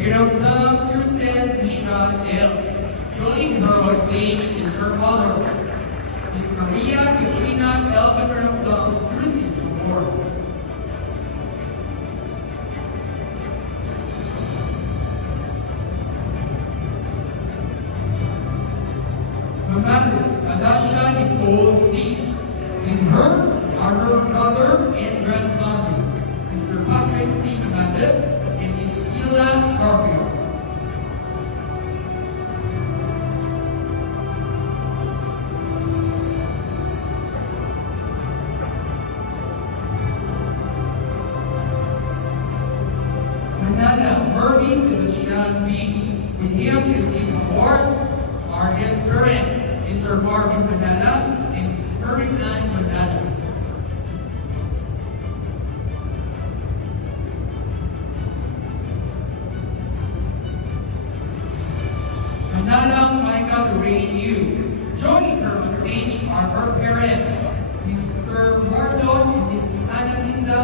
Hiram Kristen Krishna L. Joining her on stage is her mother, Miss Maria Katrina L. Bacaram Cruci Award. Mothers, Adasha Nicole C. And her are her mother and grandmother, Mr. Patrick C. Hernandez and Miss Hila Carpio. Manana Murphy Sebastian B. With him to receive award are his parents, Mr. Marvin Manana and Mrs. Irving Ann Manana. Manana Micah Lorraine Yu. Joining her on stage are her parents, Mr. Marlon and Mrs. Annalisa